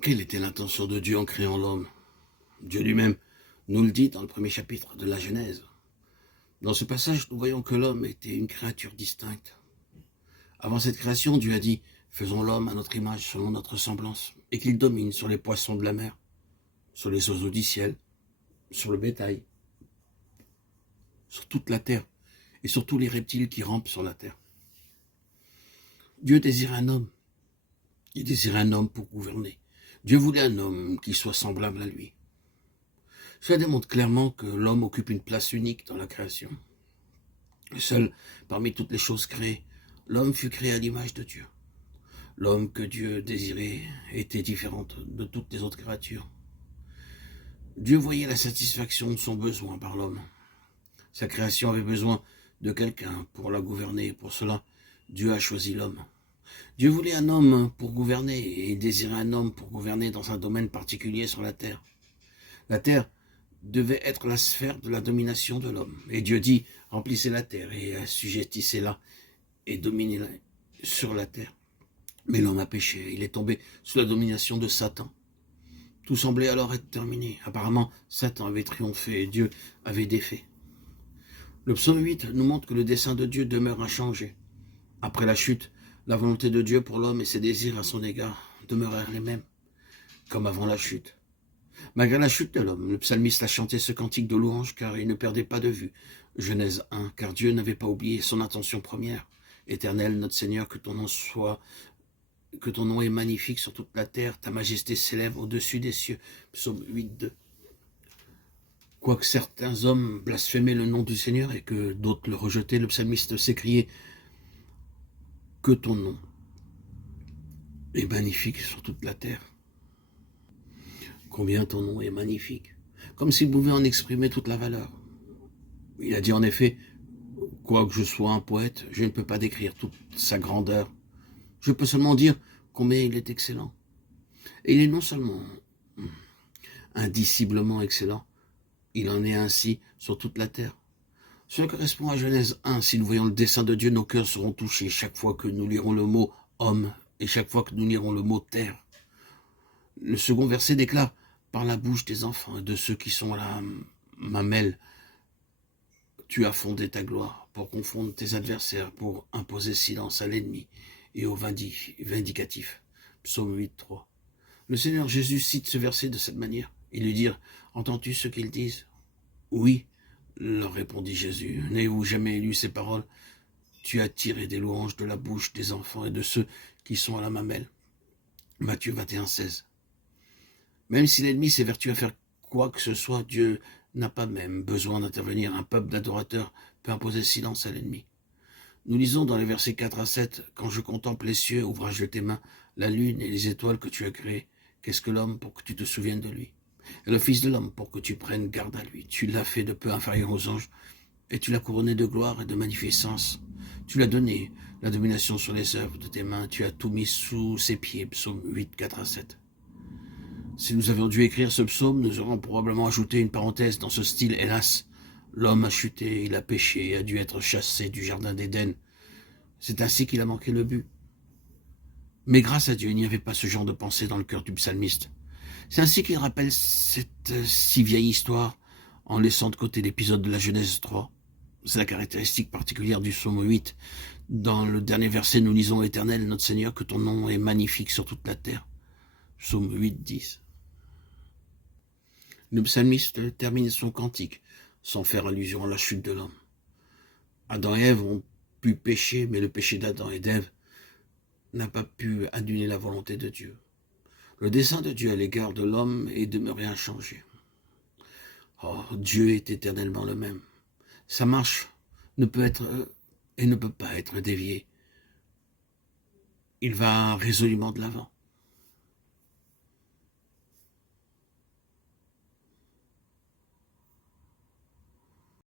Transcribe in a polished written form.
Quelle était l'intention de Dieu en créant l'homme? Dieu lui-même nous le dit dans le premier chapitre de la Genèse. Dans ce passage, nous voyons que l'homme était une créature distincte. Avant cette création, Dieu a dit « Faisons l'homme à notre image, selon notre semblance, et qu'il domine sur les poissons de la mer, sur les oiseaux du ciel, sur le bétail, sur toute la terre, et sur tous les reptiles qui rampent sur la terre. » Dieu désirait un homme. Il désirait un homme pour gouverner. Dieu voulait un homme qui soit semblable à lui. Cela démontre clairement que l'homme occupe une place unique dans la création. Seul parmi toutes les choses créées, l'homme fut créé à l'image de Dieu. L'homme que Dieu désirait était différente de toutes les autres créatures. Dieu voyait la satisfaction de son besoin par l'homme. Sa création avait besoin de quelqu'un pour la gouverner. Pour cela, Dieu a choisi l'homme. Dieu voulait un homme pour gouverner et désirait un homme pour gouverner dans un domaine particulier sur la terre. La terre devait être la sphère de la domination de l'homme. Et Dieu dit, remplissez la terre et assujettissez-la et dominez-la sur la terre. Mais l'homme a péché, il est tombé sous la domination de Satan. Tout semblait alors être terminé. Apparemment, Satan avait triomphé et Dieu avait défait. Le psaume 8 nous montre que le dessein de Dieu demeure inchangé. Après la chute, la volonté de Dieu pour l'homme et ses désirs à son égard demeurèrent les mêmes, comme avant la chute. Malgré la chute de l'homme, le psalmiste a chanté ce cantique de louange car il ne perdait pas de vue. Genèse 1, car Dieu n'avait pas oublié son intention première. Éternel, notre Seigneur, que ton nom est magnifique sur toute la terre, ta majesté s'élève au-dessus des cieux. Psaume 8, 2. Quoique certains hommes blasphémaient le nom du Seigneur et que d'autres le rejetaient, le psalmiste s'écriait que ton nom est magnifique sur toute la terre. Combien ton nom est magnifique, comme s'il pouvait en exprimer toute la valeur. Il a dit en effet, quoique je sois un poète, je ne peux pas décrire toute sa grandeur. Je peux seulement dire combien il est excellent. Et il est non seulement indiciblement excellent, il en est ainsi sur toute la terre. Cela correspond à Genèse 1. Si nous voyons le dessein de Dieu, nos cœurs seront touchés chaque fois que nous lirons le mot « homme » et chaque fois que nous lirons le mot « terre ». Le second verset déclare « Par la bouche des enfants et de ceux qui sont à la mamelle, tu as fondé ta gloire pour confondre tes adversaires, pour imposer silence à l'ennemi et au vindicatif. » Psaume 8, 3. Le Seigneur Jésus cite ce verset de cette manière. Il lui dit « Entends-tu ce qu'ils disent ?» « Oui, leur répondit Jésus. N'avez-vous jamais lu ces paroles? Tu as tiré des louanges de la bouche des enfants et de ceux qui sont à la mamelle. Matthieu 21, 16. Même si l'ennemi s'évertue à faire quoi que ce soit, Dieu n'a pas même besoin d'intervenir. Un peuple d'adorateurs peut imposer silence à l'ennemi. Nous lisons dans les versets 4 à 7, « Quand je contemple les cieux, ouvrage de tes mains, la lune et les étoiles que tu as créées, qu'est-ce que l'homme pour que tu te souviennes de lui? Et le Fils de l'homme pour que tu prennes garde à lui. Tu l'as fait de peu inférieur aux anges, et tu l'as couronné de gloire et de magnificence. Tu l'as donné la domination sur les œuvres de tes mains, tu as tout mis sous ses pieds. » Psaume 8, 4 à 7. Si nous avions dû écrire ce psaume, nous aurions probablement ajouté une parenthèse dans ce style, hélas. L'homme a chuté, il a péché et a dû être chassé du jardin d'Éden. C'est ainsi qu'il a manqué le but. Mais grâce à Dieu, il n'y avait pas ce genre de pensée dans le cœur du psalmiste. C'est ainsi qu'il rappelle cette si vieille histoire en laissant de côté l'épisode de la Genèse 3. C'est la caractéristique particulière du psaume 8. Dans le dernier verset, nous lisons « Éternel, notre Seigneur, que ton nom est magnifique sur toute la terre ». Psaume 8, 10. Le psalmiste termine son cantique sans faire allusion à la chute de l'homme. Adam et Ève ont pu pécher, mais le péché d'Adam et d'Ève n'a pas pu annuler la volonté de Dieu. Le dessein de Dieu à l'égard de l'homme est demeuré inchangé. Oh, Dieu est éternellement le même. Sa marche ne peut être et ne peut pas être déviée. Il va résolument de l'avant.